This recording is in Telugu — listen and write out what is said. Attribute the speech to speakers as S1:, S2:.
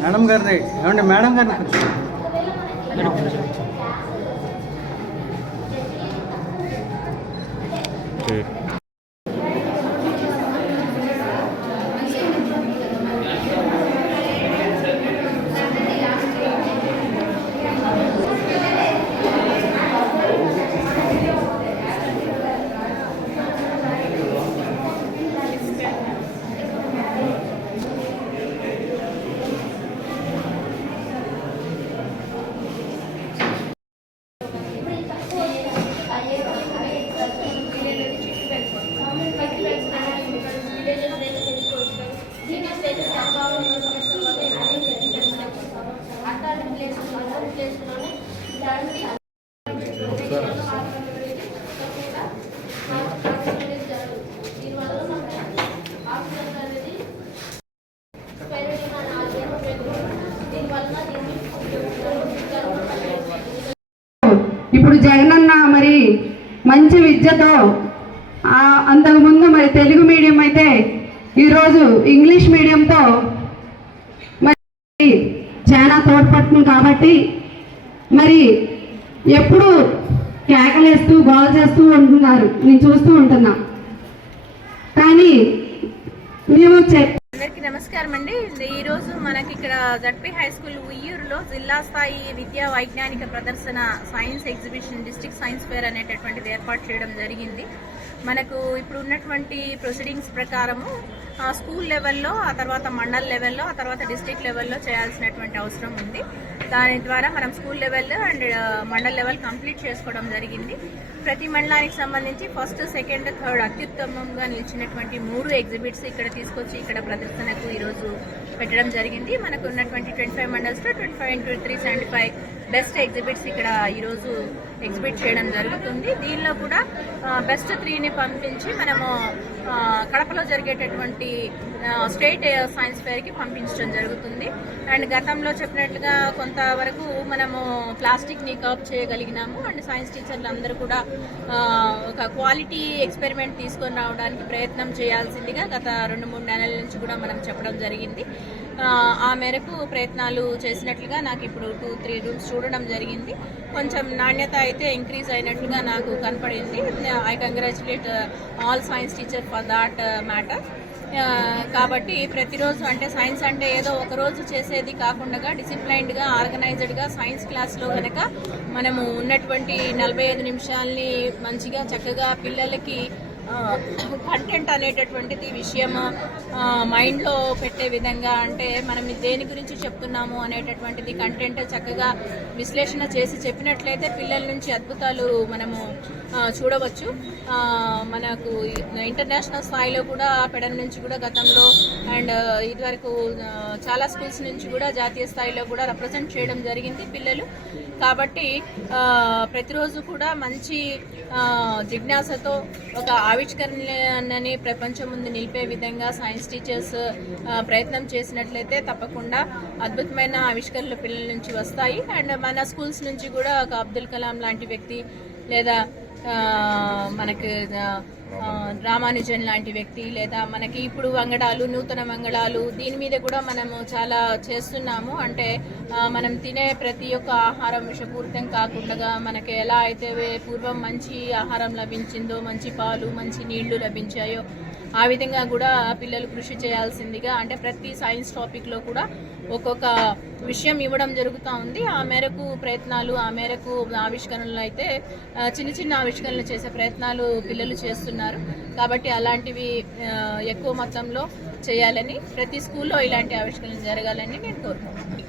S1: మేడం గారిది ఏమండి మేడం గారిని కూర్చోండి
S2: ఇప్పుడు జగనన్న మరి మంచి విద్యతో అంతకుముందు మరి తెలుగు మీడియం అయితే ఈరోజు ఇంగ్లీష్ మీడియంతో మరి చాలా తోడ్పడుతుంది కాబట్టి మరి ఎప్పుడు కేకలేస్తూ గోల చేస్తూ ఉంటున్నారు. నేను చూస్తూ ఉంటున్నా. కానీ మేము చెప్
S3: అందరికీ నమస్కారం అండి ఈ రోజు మనకి ఇక్కడ జడ్పీ హై స్కూల్ ఉయ్యూరులో జిల్లా స్థాయి విద్యా వైజ్ఞానిక ప్రదర్శన science exhibition district science fair అనేటటువంటిది ఏర్పాటు చేయడం జరిగింది. మనకు ఇప్పుడు ఉన్నటువంటి ప్రొసీడింగ్స్ ప్రకారము స్కూల్ లెవెల్లో ఆ తర్వాత మండల్ లెవెల్లో ఆ తర్వాత డిస్టిక్ లెవెల్లో చేయాల్సినటువంటి అవసరం ఉంది. దాని ద్వారా మనం school level and mandal level complete చేసుకోవడం జరిగింది. ప్రతి మండలానికి సంబంధించి ఫస్ట్ సెకండ్ థర్డ్ అత్యుత్తమంగా నిలిచినటువంటి మూడు ఎగ్జిబిట్స్ ఇక్కడ తీసుకొచ్చి ఇక్కడ ప్రదర్శనకు ఈరోజు పెట్టడం జరిగింది. మనకు ఉన్నటువంటి twenty five మండల్స్లో twenty five into three seventy five best exhibits ఇక్కడ ఈరోజు ఎగ్జిబిట్ చేయడం జరుగుతుంది. దీనిలో కూడా బెస్ట్ త్రీని పంపించి మనము కడపలో జరిగేటటువంటి స్టేట్ సైన్స్ ఫెయిర్కి పంపించడం జరుగుతుంది. అండ్ గతంలో చెప్పినట్లుగా కొంతవరకు మనము ప్లాస్టిక్ కప్ చేయగలిగినాము. అండ్ సైన్స్ టీచర్లు అందరూ కూడా ఒక క్వాలిటీ ఎక్స్పెరిమెంట్ తీసుకొని రావడానికి ప్రయత్నం చేయాల్సిందిగా గత రెండు మూడు నెలల నుంచి కూడా మనం చెప్పడం జరిగింది. ఆ, ఆ మేరకు ప్రయత్నాలు చేసినట్లుగా నాకు ఇప్పుడు టూ త్రీ రూమ్స్ చూడడం జరిగింది. కొంచెం నాణ్యత అయితే ఇంక్రీజ్ అయినట్లుగా నాకు కనపడింది. I congratulate all science teacher for that matter కాబట్టి ప్రతిరోజు అంటే సైన్స్ అంటే ఏదో ఒక రోజు చేసేది కాకుండా డిసిప్లైన్డ్గా ఆర్గనైజ్డ్గా సైన్స్ క్లాస్లో కనుక మనము ఉన్నటువంటి నలభై ఐదు నిమిషాల్ని మంచిగా చక్కగా పిల్లలకి కంటెంట్ అనేటటువంటిది విషయం మైండ్లో పెట్టే విధంగా అంటే మనం దేని గురించి చెప్తున్నాము అనేటటువంటిది కంటెంట్ చక్కగా విశ్లేషణ చేసి చెప్పినట్లయితే పిల్లల నుంచి అద్భుతాలు మనము చూడవచ్చు. మనకు ఇంటర్నేషనల్ స్థాయిలో కూడా పెడన్ నుంచి కూడా గతంలో అండ్ ఇదివరకు చాలా స్కూల్స్ నుంచి కూడా జాతీయ స్థాయిలో కూడా రిప్రజెంట్ చేయడం జరిగింది పిల్లలు. కాబట్టి ప్రతిరోజు కూడా మంచి జిజ్ఞాసతో ఒక ఆవిష్కరణని ప్రపంచం ముందు నిలిపే విధంగా సైన్స్ టీచర్స్ ప్రయత్నం చేసినట్లయితే తప్పకుండా అద్భుతమైన ఆవిష్కరణలు పిల్లల నుంచి వస్తాయి. అండ్ మన స్కూల్స్ నుంచి కూడా ఒక అబ్దుల్ కలాం లాంటి వ్యక్తి లేదా మనకు రామానుజన్ లాంటి వ్యక్తి లేదా మనకి ఇప్పుడు వంగడాలు నూతన వంగడాలు దీని మీద కూడా మనము చాలా చేస్తున్నాము. అంటే మనం తినే ప్రతి ఒక్క ఆహారం విషపూరితం కాకుండా మనకి ఎలా అయితే పూర్వం మంచి ఆహారం లభించిందో మంచి పాలు మంచి నీళ్ళు లభించాయో ఆ విధంగా కూడా పిల్లలు కృషి చేయాల్సిందిగా అంటే ప్రతి సైన్స్ టాపిక్లో కూడా ఒక్కొక్క విషయం ఇవ్వడం జరుగుతూ ఉంది. ఆ మేరకు ప్రయత్నాలు ఆ మేరకు ఆవిష్కరణలు అయితే చిన్న చిన్న ఆవిష్కరణలు చేసే ప్రయత్నాలు పిల్లలు చేస్తున్నారు. కాబట్టి అలాంటివి ఎక్కువ మొత్తంలో చేయాలని ప్రతి స్కూల్లో ఇలాంటి ఆవిష్కరణలు జరగాలని నేను కోరుకుంటున్నాను.